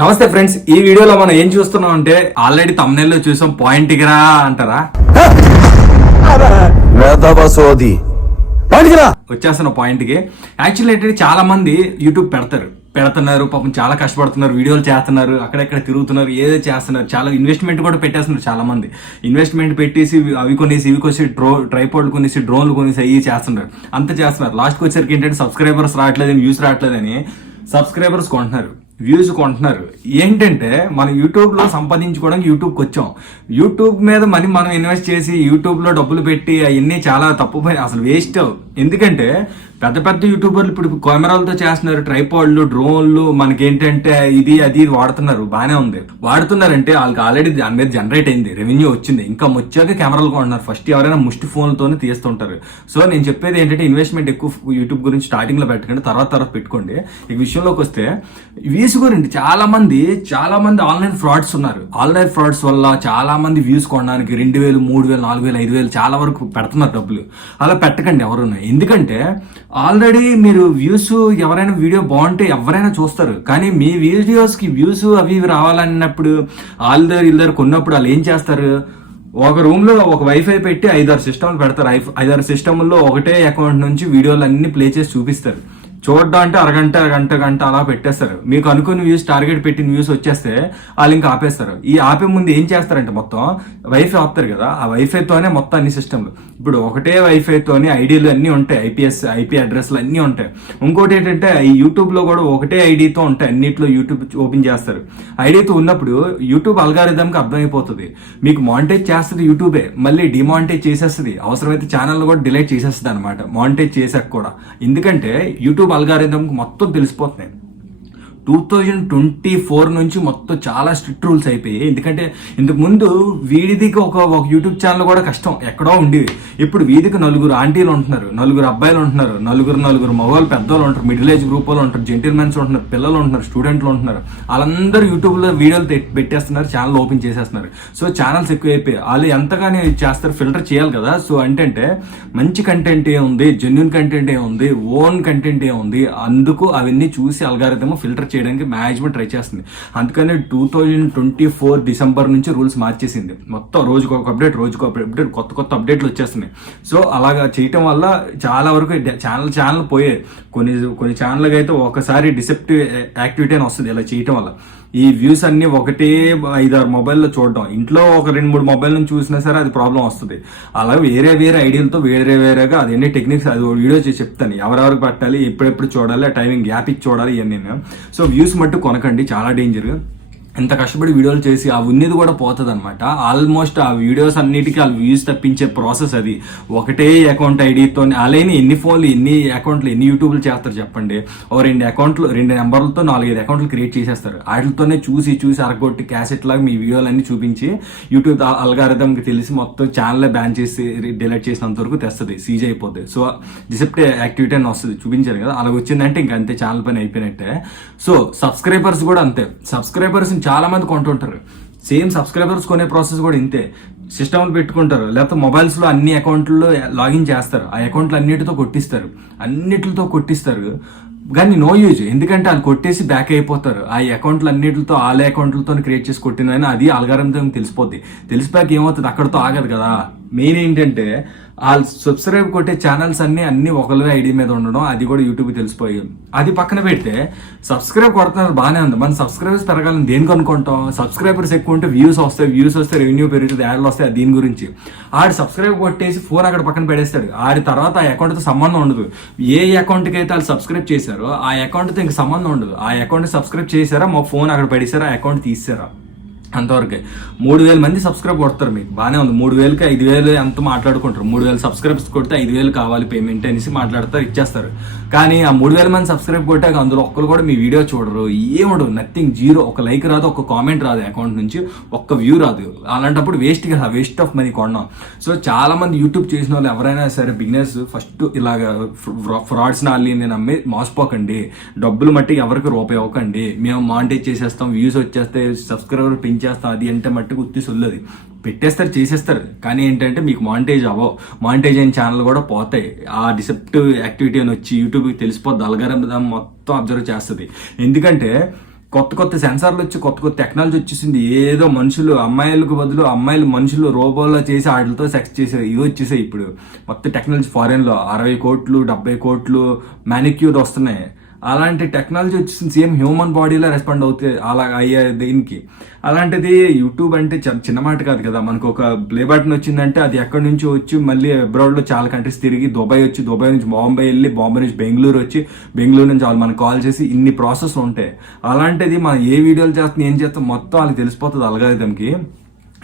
నమస్తే ఫ్రెండ్స్, ఈ వీడియోలో మనం ఏం చూస్తున్నాం అంటే ఆల్రెడీ తమ్నెల్ లో చూసాం. పాయింట్ రా అంటారా, వచ్చేస్తున్న పాయింట్ కి. యాక్చువల్లీ ఏంటంటే చాలా మంది యూట్యూబ్ పెడుతున్నారు, పాపం చాలా కష్టపడుతున్నారు, వీడియోలు చేస్తున్నారు, అక్కడెక్కడ తిరుగుతున్నారు, ఏదో చేస్తున్నారు, చాలా ఇన్వెస్ట్మెంట్ కూడా పెట్టేస్తున్నారు. చాలా మంది ఇన్వెస్ట్మెంట్ పెట్టేసి అవి కొనేసి ఇవి కొనేసి ట్రైపాడ్ కొనేసి డ్రోన్లు కొనేసి అవి చేస్తున్నారు, అంత చేస్తున్నారు. లాస్ట్కి వచ్చేసరికి ఏంటంటే సబ్స్క్రైబర్స్ రావట్లేదని, వ్యూస్ రావట్లేదని సబ్స్క్రైబర్స్ కొంటున్నారు, వ్యూస్ కొంటున్నారు. ఏంటంటే మనం యూట్యూబ్ లో సంపాదించుకోవడానికి యూట్యూబ్కి వచ్చాం. యూట్యూబ్ మీద మనం ఇన్వెస్ట్ చేసి యూట్యూబ్ లో డబ్బులు పెట్టి అవన్నీ చాలా తప్పు పని, అసలు వేస్ట్. ఎందుకంటే పెద్ద పెద్ద యూట్యూబర్లు ఇప్పుడు కెమెరాలతో చేస్తున్నారు, ట్రైపాడ్లు, డ్రోన్లు, మనకేంటంటే ఇది అది వాడుతున్నారు, బాగానే ఉంది. వాడుతున్నారంటే వాళ్ళకి ఆల్రెడీ దాని మీద జనరేట్ అయింది, రెవెన్యూ వచ్చింది, ఇంకా వచ్చాక కెమెరాలు కొంటున్నారు. ఫస్ట్ ఎవరైనా ముష్టి ఫోన్లతోనే తీస్తుంటారు. సో నేను చెప్పేది ఏంటంటే ఇన్వెస్ట్మెంట్ ఎక్కువ యూట్యూబ్ గురించి స్టార్టింగ్ లో పెట్టకండి, తర్వాత పెట్టుకోండి. ఈ విషయంలోకి వస్తే వ్యూస్ గురించి చాలా మంది ఆన్లైన్ ఫ్రాడ్స్ ఉన్నారు. ఆన్లైన్ ఫ్రాడ్స్ వల్ల చాలా మంది వ్యూస్ కొనడానికి 2000, 3000, 4000, 5000 చాలా వరకు పెడుతున్నారు డబ్బులు. అలా పెట్టకండి ఎవరున్నా. ఎందుకంటే ఆల్రెడీ మీరు వ్యూస్, ఎవరైనా వీడియో బాగుంటే ఎవరైనా చూస్తారు, కానీ మీ వీడియోస్ కి వ్యూస్ అవి రావాలన్నప్పుడు వీళ్ళ కొన్నప్పుడు వాళ్ళు ఏం చేస్తారు, ఒక రూమ్ లో ఒక వైఫై పెట్టి 5-6 సిస్టమ్లు పెడతారు. 5-6 సిస్టమ్లో ఒకటే అకౌంట్ నుంచి వీడియోలు అన్ని ప్లే చేసి చూపిస్తారు. చూడడం అంటే అరగంట అలా పెట్టేస్తారు. మీకు అనుకున్న వ్యూస్, టార్గెట్ పెట్టిన వ్యూస్ వచ్చేస్తే వాళ్ళు ఇంకా ఆపేస్తారు. ఈ ఆపే ముందు ఏం చేస్తారంటే మొత్తం వైఫై ఆపుతారు కదా, ఆ వైఫైతోనే మొత్తం అన్ని సిస్టమ్లు, ఇప్పుడు ఒకటే వైఫైతోనే ఐడీలు అన్నీ ఉంటాయి, ఐపీ అడ్రస్లు అన్నీ ఉంటాయి. ఇంకోటి ఏంటంటే ఈ యూట్యూబ్ లో కూడా ఒకటే ఐడితో ఉంటాయి, అన్నిట్లో యూట్యూబ్ ఓపెన్ చేస్తారు. ఐడితో ఉన్నప్పుడు యూట్యూబ్ అల్గారిథంకి అర్థమైపోతుంది, మీకు మానిటైజ్ చేస్తుంది యూట్యూబే, మళ్ళీ డిమానిటైజ్ చేసేస్తుంది, అవసరమైతే ఛానల్ కూడా డిలీట్ చేసేస్తుంది అనమాట, మానిటైజ్ చేసాక కూడా. ఎందుకంటే యూట్యూబ్ అల్గారిథం మొత్తం తెలిసిపోతున్నాయి. 2024 నుంచి మొత్తం చాలా స్ట్రిక్ట్ రూల్స్ అయిపోయాయి. ఎందుకంటే ఇంతకు ముందు వీడిదికి ఒక యూట్యూబ్ ఛానల్ కూడా కష్టం, ఎక్కడో ఉండేవి. ఇప్పుడు వీధికి 4 ఆంటీలు ఉంటున్నారు, 4 అబ్బాయిలు ఉంటున్నారు, 4 మగవాళ్ళు, పెద్దవాళ్ళు ఉంటారు, మిడిల్ ఏజ్ గ్రూప్ వాళ్ళు ఉంటారు, జెంటిల్మెన్స్ ఉంటున్నారు, పిల్లలు ఉంటున్నారు, స్టూడెంట్లు ఉంటున్నారు. వాళ్ళందరూ యూట్యూబ్ లో వీడియోలు పెట్టేస్తున్నారు, ఛానల్ ఓపెన్ చేసేస్తున్నారు. సో ఛానల్స్ ఎక్కువ అయిపోయాయి. వాళ్ళు ఎంతగానే చేస్తారు, ఫిల్టర్ చేయాలి కదా. సో అంటే మంచి కంటెంట్ ఏముంది, జెన్యున్ కంటెంట్ ఏముంది, ఓన్ కంటెంట్ ఏముంది, అందుకు అవన్నీ చూసి అల్గారిథం ఫిల్టర్ చేయడానికి మేనేజ్మెంట్ ట్రై చేస్తుంది. అందుకని 2024 డిసెంబర్ నుంచి రూల్స్ మార్చేసింది. మొత్తం రోజుకు ఒక అప్డేట్, కొత్త అప్డేట్లు వచ్చేస్తున్నాయి. సో అలాగా చేయటం వల్ల చాలా వరకు ఛానల్ పోయాయి. కొన్ని ఛానల్కి అయితే ఒకసారి డిసెప్టివ్ యాక్టివిటీ అని వస్తుంది ఇలా చేయటం వల్ల. ఈ వ్యూస్ అన్ని ఒకటే 5-6 మొబైల్లో చూడడం, ఇంట్లో ఒక 2-3 మొబైల్ నుంచి చూసినా సరే అది ప్రాబ్లం వస్తుంది. అలాగే వేరే ఐడియాలతో వేరేగా అదన్నీ టెక్నిక్స్, అది వీడియో చేసి చెప్తాను, ఎవరెవరికి పెట్టాలి, ఎప్పుడెప్పుడు చూడాలి, ఆ టైమింగ్ గ్యాప్ ఇచ్చి చూడాలి ఇవన్నీ. సో వ్యూస్ మట్టు కొనకండి, చాలా డేంజర్. ఎంత కష్టపడి వీడియోలు చేసి ఆ ఉన్నది కూడా పోతుంది అనమాట. ఆల్మోస్ట్ ఆ వీడియోస్ అన్నిటికీ వాళ్ళు వ్యూస్ తప్పించే ప్రాసెస్ అది. ఒకటే అకౌంట్ ఐడితో అలానే ఎన్ని ఫోన్లు, ఎన్ని అకౌంట్లు, ఎన్ని యూట్యూబ్లు చేస్తారు చెప్పండి. ఓ 2 నెంబర్లతో 4-5 అకౌంట్లు క్రియేట్ చేసేస్తారు. వాటితోనే చూసి అరగొట్టి క్యాసెట్ లాగా మీ వీడియోలన్నీ చూపించి యూట్యూబ్ అల్గారిథంకి తెలిసి మొత్తం ఛానల్ బ్యాన్ చేసి డిలీట్ చేసినంత వరకు తెస్తుంది, సీజ్ అయిపోతుంది. సో డిసెప్టివ్ యాక్టివిటీ అని వస్తుంది, చూపించారు కదా, అలా వచ్చిందంటే ఇంకా అంతే, ఛానల్ పని అయిపోయినట్టే. సో సబ్స్క్రైబర్స్ కూడా అంతే, సబ్స్క్రైబర్స్ చాలా మంది కొంటుంటారు. సేమ్ సబ్స్క్రైబర్స్ కొనే ప్రాసెస్ కూడా ఇంతే. సిస్టమ్లు పెట్టుకుంటారు, లేకపోతే మొబైల్స్ లో అన్ని అకౌంట్లో లాగిన్ చేస్తారు, ఆ అకౌంట్లు అన్నిటితో కొట్టిస్తారు. కానీ నో యూజ్. ఎందుకంటే వాళ్ళు కొట్టేసి బ్యాక్ అయిపోతారు. ఆ అకౌంట్లు అన్నిటితో, వాళ్ళ అకౌంట్లతో క్రియేట్ చేసి కొట్టినైనా అది అల్గారిథం తెలిసిపోద్ది. తెలిసిపోయాక ఏమవుతుంది, అక్కడతో ఆగదు కదా. మెయిన్ ఏంటంటే వాళ్ళు సబ్స్క్రైబ్ కొట్టే ఛానల్స్ అన్ని ఒకళ్ళే ఐడి మీద ఉండడం, అది కూడా యూట్యూబ్ తెలిసిపోయి. అది పక్కన పెడితే సబ్స్క్రైబ్ కొడుతున్నారు, బాగానే ఉంది. మన సబ్స్క్రైబర్స్ పెరగాలని దేనికి అనుకుంటాం, సబ్స్క్రైబర్స్ ఎక్కువ ఉంటే వ్యూస్ వస్తే రెవెన్యూ పెరుగుతుంది, యాడ్లు వస్తాయి, దీని గురించి. ఆడు సబ్స్క్రైబ్ కొట్టేసి ఫోన్ అక్కడ పక్కన పెడేస్తాడు. ఆడి తర్వాత ఆ అకౌంట్తో సంబంధం ఉండదు. ఏ అకౌంట్కి అయితే వాళ్ళు సబ్స్క్రైబ్ చేశారో ఆ అకౌంట్తో ఇంక సంబంధం ఉండదు. ఆ అకౌంట్ సబ్స్క్రైబ్ చేశారా, మా ఫోన్ అక్కడ పడేసారా, ఆ అకౌంట్ తీసారా, అంతవరకే. 3000 మంది సబ్స్క్రైబ్ కొడతారు, మీకు బాగానే ఉంది. 3000కి 5000 ఎంత మాట్లాడుకుంటారు. 3000 సబ్స్క్రైబర్స్ కొడితే 5000 కావాలి పేమెంట్ అనేసి మాట్లాడతారు, ఇచ్చేస్తారు. కానీ ఆ 3000 మంది సబ్స్క్రైబ్ కొట్టాక అందులో ఒక్కరు కూడా మీ వీడియో చూడరు, ఏముండదు, నథింగ్, జీరో. ఒక లైక్ రాదు, ఒక కామెంట్ రాదు, అకౌంట్ నుంచి ఒక్క వ్యూ రాదు. అలాంటప్పుడు వేస్ట్ కదా, వేస్ట్ ఆఫ్ మనీ కొన్నాం. సో చాలా మంది యూట్యూబ్ చేసిన వాళ్ళు ఎవరైనా సరే బిగినర్స్ ఫస్ట్ ఇలాగ ఫ్రాడ్స్ నేను నమ్మి మోసపోకండి. డబ్బులు మట్టి ఎవరికి రూపాయి అవ్వకండి. మేము మానిటైజ్ చేసేస్తాం, వ్యూస్ వచ్చేస్తే, సబ్స్క్రైబర్ పెంచేస్తాం, అది అంటే మట్టుకు ఉత్తి సొల్లది. పెట్టేస్తారు, చేసేస్తారు, కానీ ఏంటంటే మీకు మానిటైజ్ అవ్వవు. మానిటైజ్ అయిన ఛానల్ కూడా పోతాయి. ఆ డిసెప్టివ్ యాక్టివిటీ అని వచ్చి యూట్యూబ్కి తెలిసిపోద్ది, అల్గారిథం మొత్తం అబ్జర్వ్ చేస్తుంది. ఎందుకంటే కొత్త కొత్త సెన్సార్లు వచ్చి కొత్త కొత్త టెక్నాలజీ వచ్చేసింది. ఏదో మనుషులు అమ్మాయిలకు బదులు అమ్మాయిలు మనుషులు రోబోలో చేసి వాటితో సెక్స్ చేసే ఇవి వచ్చేసాయి. ఇప్పుడు మొత్తం టెక్నాలజీ ఫారెన్లో 60 కోట్లు 70 కోట్లు మ్యానిక్యూర్ వస్తున్నాయి. అలాంటి టెక్నాలజీ వచ్చేసింది. సేమ్ హ్యూమన్ బాడీలో రెస్పాండ్ అవుతాయి అలా అయ్యే దీనికి. అలాంటిది యూట్యూబ్ అంటే చిన్న మాట కాదు కదా. మనకు ఒక ప్లే బటన్ వచ్చిందంటే అది ఎక్కడి నుంచి వచ్చి మళ్ళీ అబ్రాడ్లో చాలా కంట్రీస్ తిరిగి దుబాయ్ వచ్చి, దుబాయ్ నుంచి బాంబే వెళ్ళి, బాంబే నుంచి బెంగళూరు వచ్చి, బెంగళూరు నుంచి వాళ్ళు మనకు కాల్ చేసి ఇన్ని ప్రాసెస్ ఉంటాయి. అలాంటిది మనం ఏ వీడియోలు చేస్తాం ఏం చేస్తాం మొత్తం వాళ్ళకి తెలిసిపోతుంది అల్గారిథంకి.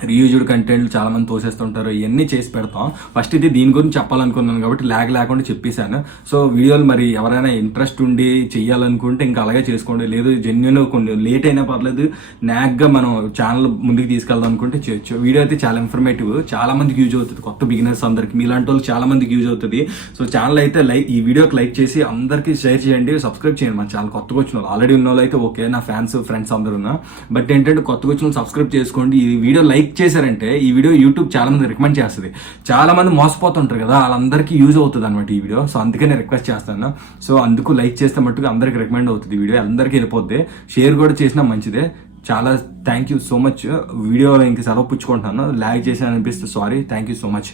రీయూజ్డ్ కంటెంట్ చాలా మంది తోసేస్తుంటారు. ఇవన్నీ చేసి పెడతాం. ఫస్ట్ ఇది దీని గురించి చెప్పాలనుకున్నాను కాబట్టి ల్యాగ్ లేకుండా చెప్పేశాను. సో వీడియోలు మరి ఎవరైనా ఇంట్రెస్ట్ ఉండి చెయ్యాలనుకుంటే ఇంకా అలాగే చేసుకోండి. లేదు జెన్యున్ కొన్ని లేట్ అయినా పర్లేదు నాగ్గా మనం ఛానల్ ముందుకు తీసుకెళ్దాం అనుకుంటే చేయొచ్చు. వీడియో అయితే చాలా ఇన్ఫర్మేటివ్, చాలా మందికి యూజ్ అవుతుంది. కొత్త బిగినర్స్ అందరికి మీలాంటి వాళ్ళు చాలా మందికి యూజ్ అవుతుంది. సో ఛానల్ అయితే ఈ వీడియోకి లైక్ చేసి అందరికీ షేర్ చేయండి, సబ్స్క్రైబ్ చేయండి. మన ఛానల్ కొత్తగా వచ్చిన వాళ్ళు, ఆల్రెడీ ఉన్న వాళ్ళు అయితే ఓకే, నా ఫ్యాన్స్ ఫ్రెండ్స్ అందరూ ఉన్నా. బట్ ఏంటంటే కొత్తగా వచ్చిన వాళ్ళు సబ్స్క్రైబ్ చేసుకోండి. ఈ వీడియో లైక్ చేశారంటే ఈ వీడియో యూట్యూబ్ చాలా మంది రికమెండ్ చేస్తుంది. చాలా మంది మోసపోతుంటారు కదా, వాళ్ళందరికీ యూజ్ అవుతుంది అనమాట ఈ వీడియో. సో అందుకే నేను రిక్వెస్ట్ చేస్తాను. సో అందుకు లైక్ చేస్తే మట్టుకు అందరికి రికమెండ్ అవుతుంది వీడియో, అందరికీ వెళ్ళిపోద్ది. షేర్ కూడా చేసినా మంచిదే. చాలా థ్యాంక్ యూ సో మచ్. వీడియోలో ఇంక సెలవు పుచ్చుకుంటున్నాను. ల్యాగ్ చేశాను అనిపిస్తే sorry. Thank you so much.